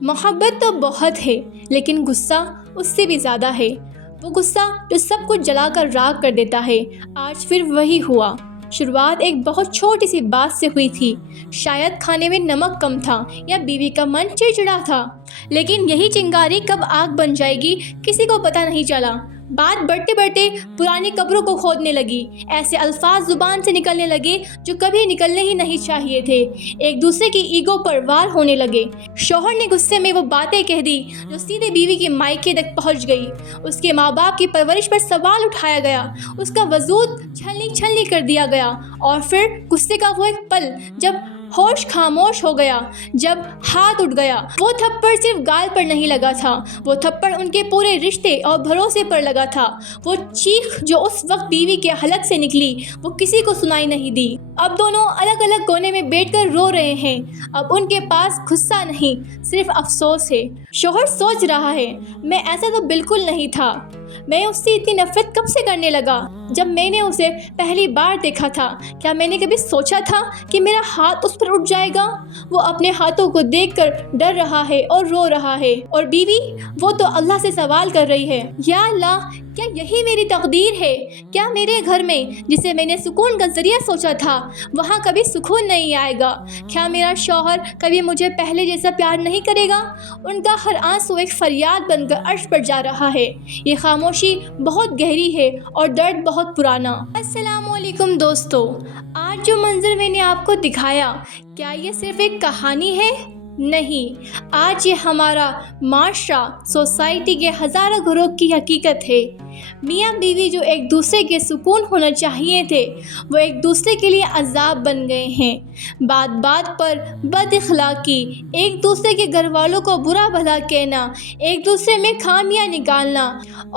محبت تو بہت ہے لیکن غصہ اس سے بھی زیادہ ہے۔ وہ غصہ جو سب کچھ جلا کر راکھ کر دیتا ہے۔ آج پھر وہی ہوا۔ شروعات ایک بہت چھوٹی سی بات سے ہوئی تھی۔ شاید کھانے میں نمک کم تھا یا بیوی کا من چڑچڑا تھا، لیکن یہی چنگاری کب آگ بن جائے گی کسی کو پتہ نہیں چلا۔ بات بڑھتے بڑھتے پرانی قبروں کو کھودنے لگی۔ ایسے الفاظ زبان سے نکلنے لگے جو کبھی نکلنے ہی نہیں چاہیے تھے۔ ایک دوسرے کی ایگو پر وار ہونے لگے۔ شوہر نے غصے میں وہ باتیں کہہ دی جو سیدھے بیوی کے مائکے تک پہنچ گئی۔ اس کے ماں باپ کی پرورش پر سوال اٹھایا گیا، اس کا وجود چھلنی چھلنی کر دیا گیا، اور پھر غصے کا وہ ایک پل جب ہوش خاموش ہو گیا، جب ہاتھ اٹھ گیا۔ وہ تھپڑ صرف گال پر نہیں لگا تھا، وہ تھپڑ ان کے پورے رشتے اور بھروسے پر لگا تھا۔ وہ چیخ جو اس وقت بیوی کے حلق سے نکلی وہ کسی کو سنائی نہیں دی۔ اب دونوں الگ الگ کونے میں بیٹھ کر رو رہے ہیں۔ اب ان کے پاس غصہ نہیں، صرف افسوس ہے۔ شوہر سوچ رہا ہے، میں ایسا تو بالکل نہیں تھا۔ میں اس سے اتنی نفرت کب سے کرنے لگا جب میں نے اسے پہلی بار دیکھا تھا؟ کیا میں نے کبھی سوچا تھا کہ میرا ہاتھ اس پر اٹھ جائے گا؟ وہ اپنے ہاتھوں کو دیکھ کر ڈر رہا ہے اور رو رہا ہے، اور بیوی وہ تو اللہ سے سوال کر رہی ہے، یا اللہ کیا یہی میری تقدیر ہے؟ کیا میرے گھر میں جسے میں نے سکون کا ذریعہ سوچا تھا وہاں کبھی سکون نہیں آئے گا؟ کیا میرا شوہر کبھی مجھے پہلے جیسا پیار نہیں کرے گا؟ ان کا ہر آنسو ایک فریاد بن کر عرش پر جا رہا ہے۔ یہ خاموشی بہت گہری ہے اور درد بہت پرانا۔ السلام علیکم دوستو، آج جو منظر میں نے آپ کو دکھایا کیا یہ صرف ایک کہانی ہے؟ نہیں، آج یہ ہمارا معاشرہ، سوسائٹی کے ہزاروں گھروں کی حقیقت ہے۔ میاں بیوی جو ایک دوسرے کے سکون ہونا چاہیے تھے وہ ایک دوسرے کے لیے عذاب بن گئے ہیں۔ بات بات پر بد اخلاقی، ایک دوسرے کے گھر والوں کو برا بھلا کہنا، ایک دوسرے میں خامیاں نکالنا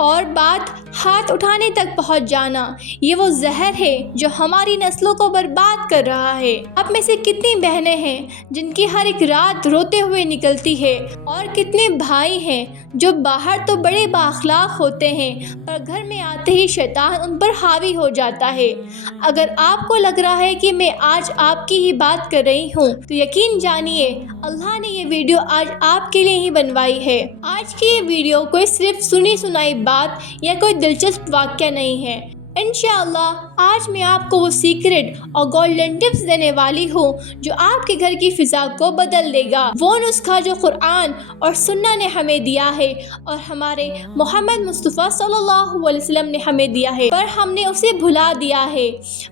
اور بات ہاتھ اٹھانے تک پہنچ جانا، یہ وہ زہر ہے جو ہماری نسلوں کو برباد کر رہا ہے۔ آپ میں سے کتنی بہنیں ہیں جن کی ہر ایک رات روتے ہوئے نکلتی ہے، اور کتنے بھائی ہیں جو باہر تو بڑے بااخلاق ہوتے ہیں پر گھر میں آتے ہی شیطان ان پر حاوی ہو جاتا ہے۔ اگر آپ کو لگ رہا ہے کہ میں آج آپ کی ہی بات کر رہی ہوں تو یقین جانیے اللہ نے یہ ویڈیو آج آپ کے لیے ہی بنوائی ہے۔ آج کی یہ ویڈیو کوئی صرف سنی سنائی بات یا کوئی دلچسپ واقعہ نہیں ہے۔ انشاءاللہ آج میں آپ کو وہ سیکرٹ اور گولڈن ٹپس دینے والی ہوں جو آپ کے گھر کی فضا کو بدل دے گا۔ وہ نسخہ جو قرآن اور سنہ نے ہمیں دیا ہے اور ہمارے محمد مصطفیٰ صلی اللہ علیہ وسلم نے ہمیں دیا ہے، پر ہم نے اسے بھلا دیا ہے۔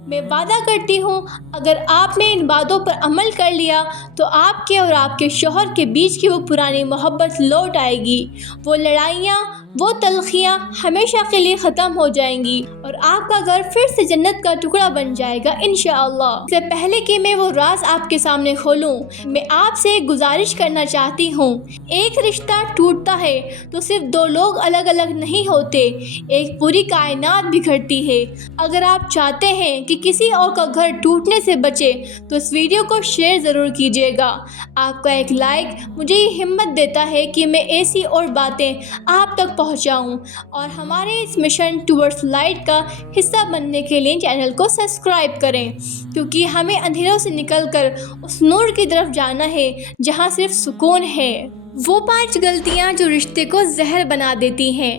میں وعدہ کرتی ہوں اگر آپ نے ان باتوں پر عمل کر لیا تو آپ کے اور آپ کے شوہر کے بیچ کی وہ پرانی محبت لوٹ آئے گی، وہ لڑائیاں، وہ تلخیاں ہمیشہ کے لیے ختم ہو جائیں گی، اور آپ کا گھر پھر سے جنت کا ٹکڑا بن جائے گا انشاءاللہ۔ اس سے پہلے کہ میں وہ راز آپ کے سامنے کھولوں، میں آپ سے ایک گزارش کرنا چاہتی ہوں۔ ایک رشتہ ٹوٹتا ہے تو صرف دو لوگ الگ الگ نہیں ہوتے، ایک پوری کائنات بکھرتی ہے۔ اگر آپ چاہتے ہیں کہ کسی اور کا گھر ٹوٹنے سے بچے تو اس ویڈیو کو شیئر ضرور کیجیے گا۔ آپ کا ایک لائک مجھے یہ ہمت دیتا ہے کہ میں ایسی اور باتیں آپ تک پہنچاؤں، اور ہمارے اس مشن ٹورڈز لائٹ کا حصہ بننے کے لیے چینل کو سبسکرائب کریں، کیونکہ ہمیں اندھیروں سے نکل کر اس نور کی طرف جانا ہے جہاں صرف سکون ہے۔ وہ 5 غلطیاں جو رشتے کو زہر بنا دیتی ہیں۔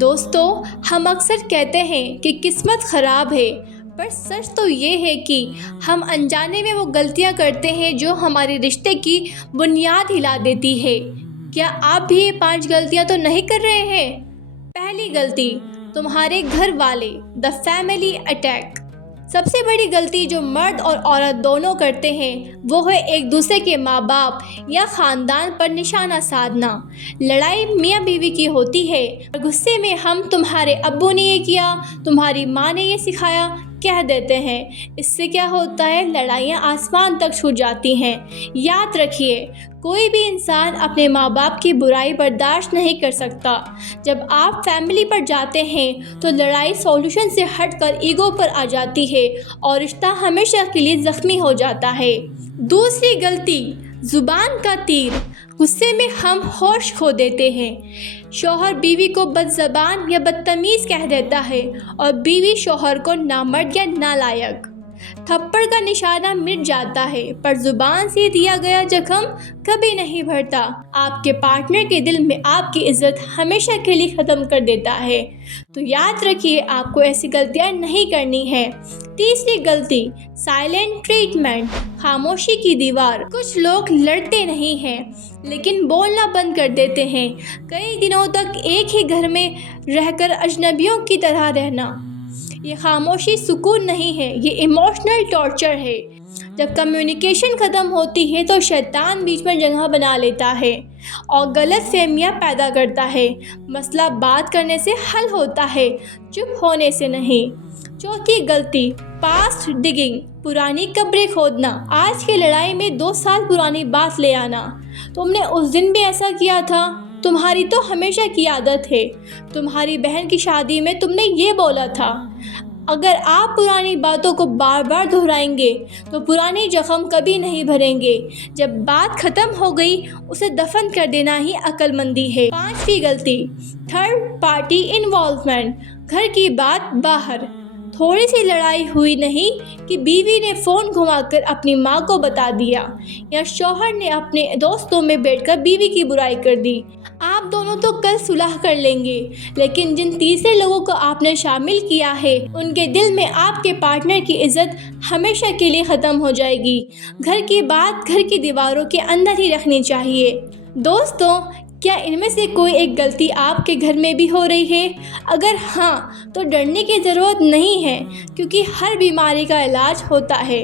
دوستو، ہم اکثر کہتے ہیں کہ قسمت خراب ہے، پر سچ تو یہ ہے کہ ہم انجانے میں وہ غلطیاں کرتے ہیں جو ہمارے رشتے کی بنیاد ہلا دیتی ہے۔ کیا آپ بھی یہ 5 غلطیاں تو نہیں کر رہے ہیں؟ پہلی غلطی، تمہارے گھر والے، دا فیملی اٹیک۔ سب سے بڑی غلطی جو مرد اور عورت دونوں کرتے ہیں وہ ہے ایک دوسرے کے ماں باپ یا خاندان پر نشانہ سادھنا۔ لڑائی میاں بیوی کی ہوتی ہے اور غصے میں ہم تمہارے ابو نے یہ کیا، تمہاری ماں نے یہ سکھایا کہہ دیتے ہیں۔ اس سے کیا ہوتا ہے؟ لڑائیاں آسمان تک چھو جاتی ہیں۔ یاد رکھیے، کوئی بھی انسان اپنے ماں باپ کی برائی برداشت نہیں کر سکتا۔ جب آپ فیملی پر جاتے ہیں تو لڑائی سولوشن سے ہٹ کر ایگو پر آ جاتی ہے اور رشتہ ہمیشہ کے لیے زخمی ہو جاتا ہے۔ دوسری غلطی، زبان کا تیر۔ غصے میں ہم ہوش کھو دیتے ہیں۔ شوہر بیوی کو بد زبان یا بدتمیز کہہ دیتا ہے اور بیوی شوہر کو نامرد یا نالائق۔ تھپڑ کا نشانہ مٹ جاتا ہے پر زبان سے دیا گیا زخم کبھی نہیں بھرتا۔ آپ کے پارٹنر کے دل میں آپ کی عزت ہمیشہ کے لیے ختم کر دیتا ہے۔ تو یاد رکھیے آپ کو ایسی غلطیاں نہیں کرنی ہے۔ تیسری غلطی، سائلنٹ ٹریٹمنٹ، خاموشی کی دیوار۔ کچھ لوگ لڑتے نہیں ہیں لیکن بولنا بند کر دیتے ہیں۔ کئی دنوں تک ایک ہی گھر میں رہ کر اجنبیوں کی طرح رہنا۔ یہ خاموشی سکون نہیں ہے، یہ ایموشنل ٹارچر ہے۔ جب کمیونیکیشن ختم ہوتی ہے تو شیطان بیچ میں جگہ بنا لیتا ہے اور غلط فہمیاں پیدا کرتا ہے۔ مسئلہ بات کرنے سے حل ہوتا ہے، چپ ہونے سے نہیں۔ چوتھی غلطی، پاسٹ ڈگنگ، پرانی قبریں کھودنا۔ آج کی لڑائی میں 2 سال پرانی بات لے آنا۔ تم نے اس دن بھی ایسا کیا تھا، تمہاری تو ہمیشہ کی عادت ہے، تمہاری بہن کی شادی میں تم نے یہ بولا تھا۔ اگر آپ پرانی باتوں کو بار بار دہرائیں گے تو پرانی زخم کبھی نہیں بھریں گے۔ جب بات ختم ہو گئی اسے دفن کر دینا ہی عقل مندی ہے۔ 5ویں غلطی، تھرڈ پارٹی انوالومنٹ، گھر کی بات باہر۔ تھوڑی سی لڑائی ہوئی نہیں کہ بیوی نے فون گھما کر اپنی ماں کو بتا دیا یا شوہر نے اپنے دوستوں میں بیٹھ کر بیوی کی برائی کر دی۔ آپ دونوں تو کل صلح کر لیں گے لیکن جن تیسرے لوگوں کو آپ نے شامل کیا ہے ان کے دل میں آپ کے پارٹنر کی عزت ہمیشہ کے لیے ختم ہو جائے گی۔ گھر کی بات گھر کی دیواروں کے اندر ہی رکھنی چاہیے۔ دوستوں، کیا ان میں سے کوئی ایک غلطی آپ کے گھر میں بھی ہو رہی ہے؟ اگر ہاں تو ڈرنے کی ضرورت نہیں ہے کیونکہ ہر بیماری کا علاج ہوتا ہے۔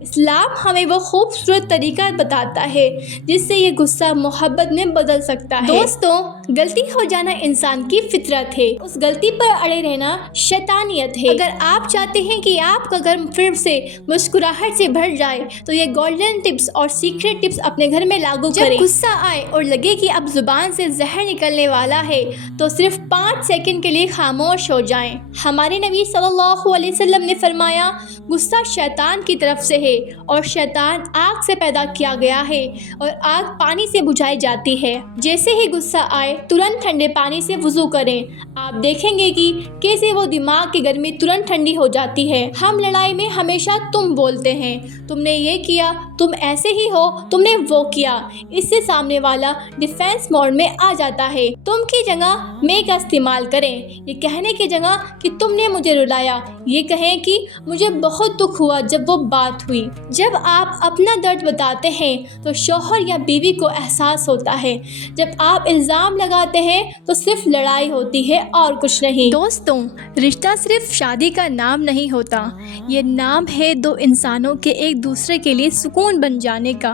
اسلام ہمیں وہ خوبصورت طریقہ بتاتا ہے جس سے یہ غصہ محبت میں بدل سکتا ہے۔ دوستوں، غلطی ہو جانا انسان کی فطرت ہے، اس غلطی پر اڑے رہنا شیطانیت ہے۔ اگر آپ چاہتے ہیں کہ آپ کا گھر پھر سے مسکراہٹ سے بھر جائے تو یہ گولڈن ٹپس اور سیکرٹ ٹپس اپنے گھر میں لاگو کریں۔ جب غصہ آئے اور لگے کہ اب زبان سے زہر نکلنے والا ہے تو صرف 5 سیکنڈ کے لیے خاموش ہو جائیں۔ ہمارے نبی صلی اللہ علیہ وسلم نے فرمایا، غصہ شیطان کی طرف سے ہے اور شیطان آگ سے پیدا کیا گیا ہے اور آگ پانی سے بجھائی جاتی ہے۔ جیسے ہی غصہ آئے ترنت ٹھنڈے پانی سے وضو کریں۔ آپ دیکھیں گے کہ کیسے وہ دماغ کی گرمی ترنت ٹھنڈی ہو جاتی ہے۔ ہم لڑائی میں ہمیشہ تم بولتے ہیں، تم نے یہ کیا، تم ایسے ہی ہو، تم نے وہ کیا۔ اس سے سامنے والا ڈیفینس موڈ میں آ جاتا ہے۔ تم کی جگہ میں کا استعمال کریں۔ یہ کہنے کی جگہ کہ تم نے مجھے رلایا، یہ کہیں کہ مجھے بہت دکھ ہوا جب وہ بات ہوئی۔ جب آپ اپنا درد بتاتے ہیں تو شوہر یا بیوی کو احساس ہوتا ہے۔ جب آپ الزام لگاتے ہیں تو صرف لڑائی ہوتی ہے اور کچھ نہیں۔ دوستوں، رشتہ صرف شادی کا نام نہیں ہوتا، یہ نام ہے 2 انسانوں کے ایک دوسرے کے لیے سکون بن جانے کا۔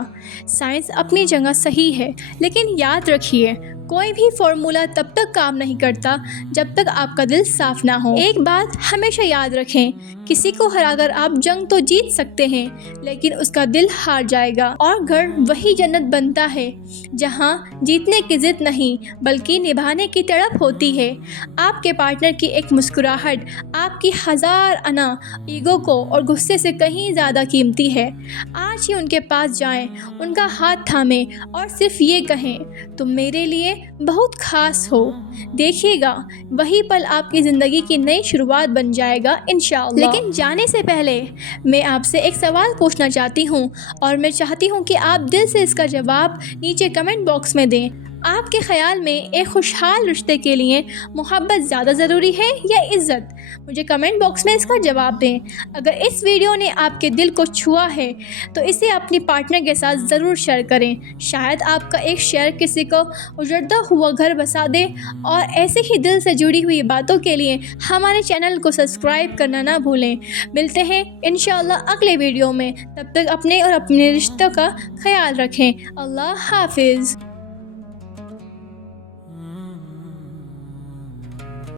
سائنس اپنی جگہ صحیح ہے لیکن یاد رکھیے کوئی بھی فارمولا تب تک کام نہیں کرتا جب تک آپ کا دل صاف نہ ہو۔ ایک بات ہمیشہ یاد رکھیں، کسی کو ہرا کر آپ جنگ تو جیت سکتے ہیں لیکن اس کا دل ہار جائے گا، اور گھر وہی جنت بنتا ہے جہاں جیتنے کی ضد نہیں بلکہ نبھانے کی تڑپ ہوتی ہے۔ آپ کے پارٹنر کی ایک مسکراہٹ آپ کی 1000 انا ایگو کو اور غصے سے کہیں زیادہ قیمتی ہے۔ آج ہی ان کے پاس جائیں، ان کا ہاتھ تھامیں اور صرف یہ کہیں، تم میرے لیے بہت خاص ہو۔ دیکھیے گا وہی پل آپ کی زندگی کی نئی شروعات بن جائے گا انشاءاللہ۔ لیکن جانے سے پہلے میں آپ سے ایک سوال پوچھنا چاہتی ہوں اور میں چاہتی ہوں کہ آپ دل سے اس کا جواب نیچے کمنٹ باکس میں دیں۔ آپ کے خیال میں ایک خوشحال رشتے کے لیے محبت زیادہ ضروری ہے یا عزت؟ مجھے کمنٹ باکس میں اس کا جواب دیں۔ اگر اس ویڈیو نے آپ کے دل کو چھوا ہے تو اسے اپنی پارٹنر کے ساتھ ضرور شیئر کریں۔ شاید آپ کا ایک شیئر کسی کو اجڑتا ہوا گھر بسا دے۔ اور ایسے ہی دل سے جڑی ہوئی باتوں کے لیے ہمارے چینل کو سبسکرائب کرنا نہ بھولیں۔ ملتے ہیں انشاءاللہ اگلے ویڈیو میں، تب تک اپنے اور اپنے رشتوں کا خیال رکھیں۔ اللہ حافظ۔